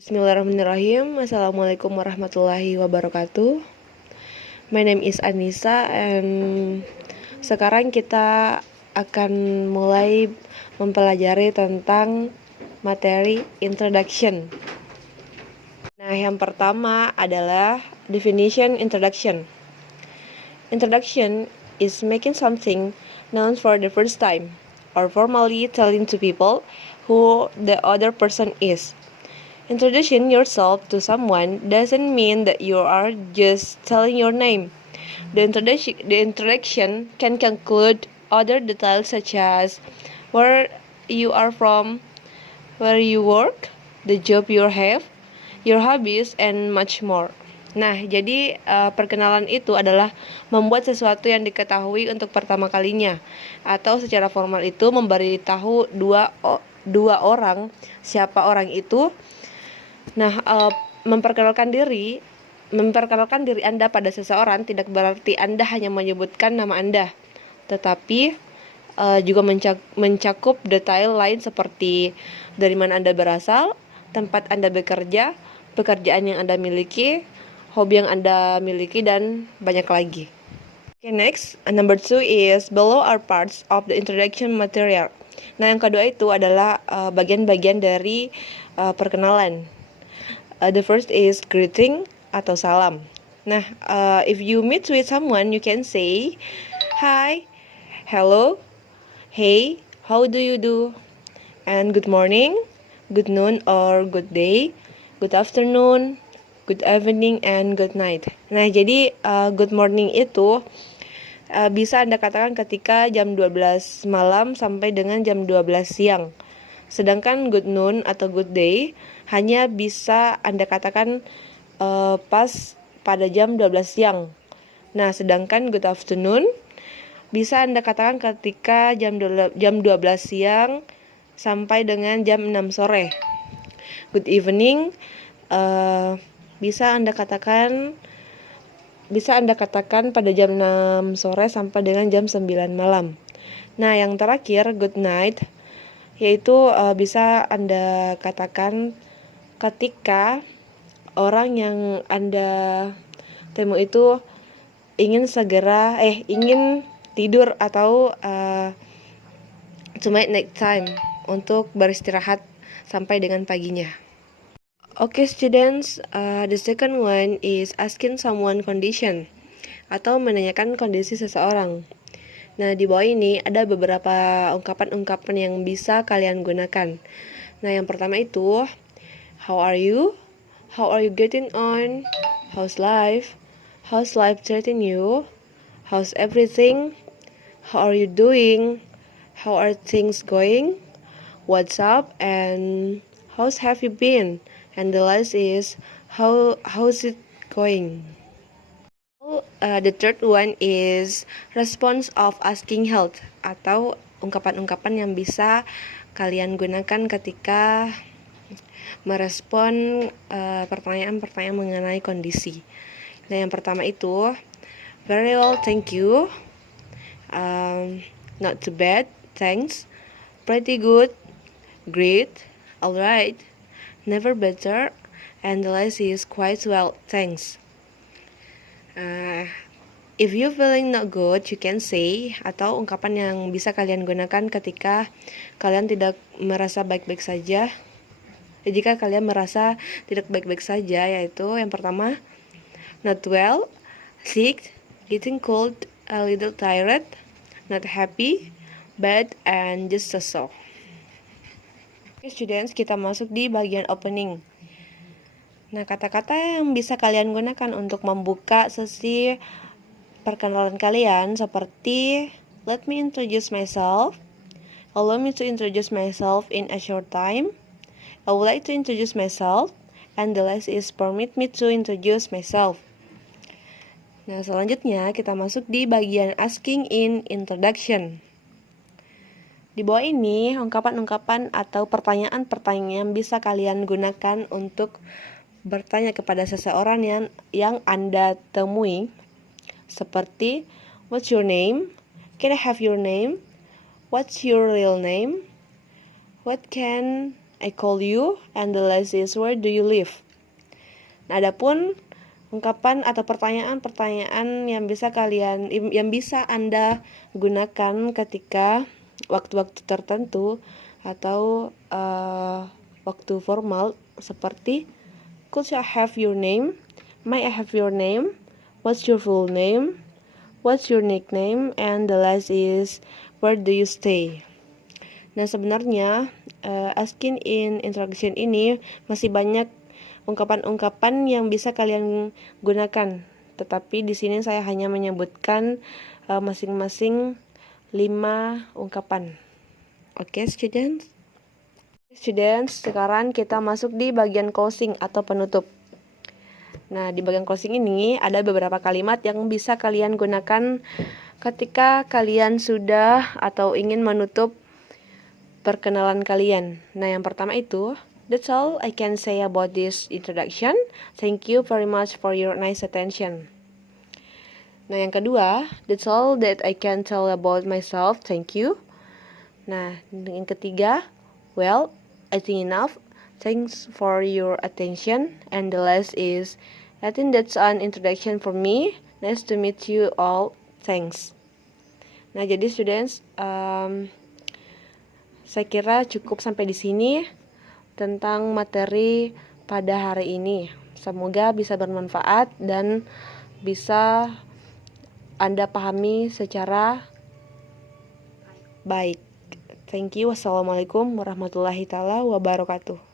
Bismillahirrahmanirrahim. Assalamualaikum warahmatullahi wabarakatuh. My name is Anissa and sekarang kita akan mulai mempelajari tentang materi introduction. Nah, yang pertama adalah definition introduction. Introduction is making something known for the first time or formally telling to people who the other person is. Introducing yourself to someone doesn't mean that you are just telling your name. The introduction can include other details such as where you are from, where you work, the job you have, your hobbies, and much more. Nah, jadi perkenalan itu adalah membuat sesuatu yang diketahui untuk pertama kalinya, atau secara formal itu memberitahu dua orang siapa orang itu. Nah, memperkenalkan diri Anda pada seseorang tidak berarti Anda hanya menyebutkan nama Anda, tetapi juga mencakup detail lain seperti dari mana Anda berasal, tempat Anda bekerja, pekerjaan yang Anda miliki, hobi yang Anda miliki, dan banyak lagi. Okay, next, number 2 is below are parts of the introduction material. Nah, yang kedua itu adalah bagian-bagian dari perkenalan. The first is greeting atau salam. Nah, if you meet with someone, you can say hi, hello, hey, how do you do, and good morning, good noon or good day, good afternoon, good evening, and good night. Nah, jadi good morning itu bisa Anda katakan ketika jam 12 malam sampai dengan jam 12 siang. Sedangkan good noon atau good day hanya bisa Anda katakan pas pada jam 12 siang. Nah, sedangkan good afternoon bisa Anda katakan ketika jam 12 siang sampai dengan jam 6 sore. Good evening bisa Anda katakan pada jam 6 sore sampai dengan jam 9 malam. Nah, yang terakhir good night yaitu bisa Anda katakan ketika orang yang Anda temu itu ingin tidur atau to make night time, untuk beristirahat sampai dengan paginya. Okay, students, the second one is asking someone condition atau menanyakan kondisi seseorang. Nah, di bawah ini ada beberapa ungkapan-ungkapan yang bisa kalian gunakan. Nah, yang pertama itu, how are you? How are you getting on? How's life? How's life treating you? How's everything? How are you doing? How are things going? What's up? And how's have you been? And the last is, how's it going? The third one is response of asking health atau ungkapan-ungkapan yang bisa kalian gunakan ketika merespon pertanyaan-pertanyaan mengenai kondisi. Nah, yang pertama itu very well, thank you. Not too bad, thanks. Pretty good, great, alright, never better, and the last is quite well, thanks. If you feeling not good, you can say, atau ungkapan yang bisa kalian gunakan ketika kalian tidak merasa baik-baik saja. Jika kalian merasa tidak baik-baik saja, yaitu yang pertama, not well, sick, getting cold, a little tired, not happy, bad, and just so. Okay, students, kita masuk di bagian opening. Nah, kata-kata yang bisa kalian gunakan untuk membuka sesi perkenalan kalian seperti let me introduce myself, allow me to introduce myself in a short time, I would like to introduce myself, and the last is permit me to introduce myself. Nah, selanjutnya kita masuk di bagian asking in introduction. Di bawah ini ungkapan-ungkapan atau pertanyaan-pertanyaan yang bisa kalian gunakan untuk bertanya kepada seseorang yang Anda temui, seperti what's your name? Can I have your name? What's your real name? What can I call you, and the last is where do you live. Nah, adapun ungkapan atau pertanyaan-pertanyaan yang bisa Anda gunakan ketika waktu-waktu tertentu atau waktu formal seperti could I have your name? May I have your name? What's your full name? What's your nickname? And the last is where do you stay? Nah, sebenarnya asking in introduction ini masih banyak ungkapan-ungkapan yang bisa kalian gunakan. Tetapi di sini saya hanya menyebutkan masing-masing 5 ungkapan. Oke, students? Students, sekarang kita masuk di bagian closing atau penutup. Nah, di bagian closing ini ada beberapa kalimat yang bisa kalian gunakan ketika kalian sudah atau ingin menutup perkenalan kalian. Nah, yang pertama itu, that's all I can say about this introduction. Thank you very much for your nice attention. Nah, yang kedua, that's all that I can tell about myself. Thank you. Nah, yang ketiga, well, I think enough. Thanks for your attention. And the last is, I think that's an introduction for me. Nice to meet you all. Thanks. Nah, jadi students, saya kira cukup sampai di sini tentang materi pada hari ini. Semoga bisa bermanfaat dan bisa Anda pahami secara baik. Thank you. Wassalamualaikum warahmatullahi wabarakatuh.